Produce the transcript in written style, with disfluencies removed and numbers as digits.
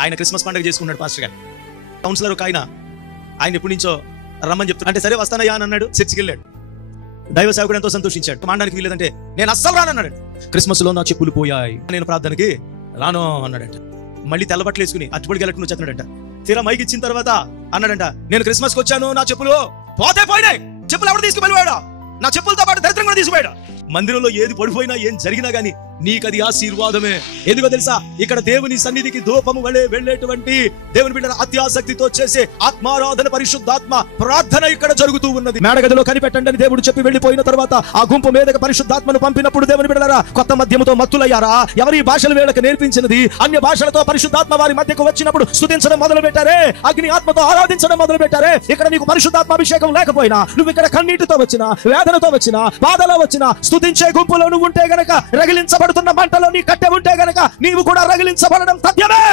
ఆయన క్రిస్మస్ పండుగ చేసుకున్నాడు పాస్టర్ గారు. కౌన్సిలర్ ఒక ఆయన ఎప్పటి నుంచో రమ్మని చెప్తాడు. అంటే సరే వస్తానయ్యా అని అన్నాడు. చర్చికి వెళ్ళాడు. దైవ సేవకుడు ఎంతో సంతోషించాడు. మానడానికి వీలేదంటే నేను అస్సలు రానన్నాడు. క్రిస్మస్ లో నా చెప్పులు పోయాయి, నేను ప్రార్థనకి రాను అన్నాడంట. మళ్ళీ తెల్లబట్టలు వేసుకుని అట్టుబడికి వెళ్ళకుండా వచ్చేస్తున్నాడంట. తీరా మైకి ఇచ్చిన తర్వాత అన్నాడంట, నేను క్రిస్మస్కి వచ్చాను, నా చెప్పులు పోయినాయి. చెప్పులు ఎవరు తీసుకుపోయాడు? నా చెప్పులతో పాటు దరిద్రం కూడా తీసుకుపోయాడు. మందిరంలో ఏది పడిపోయినా ఏం జరిగినా గానీ నీకది ఆశీర్వాదమే. ఎందుకో తెలుసా? ఇక్కడ దేవుని సన్నిధికి ధూపము వలె వెళ్ళేటువంటి దేవుని బిడ్డల అత్యాసక్తితో చేసే ఆత్మారాధన, పరిశుద్ధాత్మ ప్రార్థన ఇక్కడ జరుగుతూ ఉన్నది. మేడగదిలో కనిపెట్టండి అని దేవుడు చెప్పి వెళ్ళిపోయిన తర్వాత ఆ గుంపు మీదకి పరిశుద్ధాత్మను పంపినప్పుడు దేవుని బిడ్డలారా కొత్త మద్యముతో మత్తులయ్యారా? ఎవరి భాషలు వీళ్ళకి నేర్పించినది? అన్య భాషలతో పరిశుద్ధాత్మ వారి మధ్యకు వచ్చినప్పుడు స్తుతించడం మొదలు పెట్టారే, అగ్ని ఆత్మతో ఆరాధించడం మొదలు పెట్టారే. ఇక్కడ నీకు పరిశుద్ధాత్మ అభిషేకం లేకపోయినా, నువ్వు ఇక్కడ కన్నీటితో వచ్చినా, వేదనతో వచ్చినా, బాధలో వచ్చినా, స్తుతించే గుంపులో నువ్వు ఉంటే గనక, రగిలించబడుతున్న మంటలో నీ కట్టె ఉంటే గనక నీవు కూడా రగిలించబడడం తథ్యమే.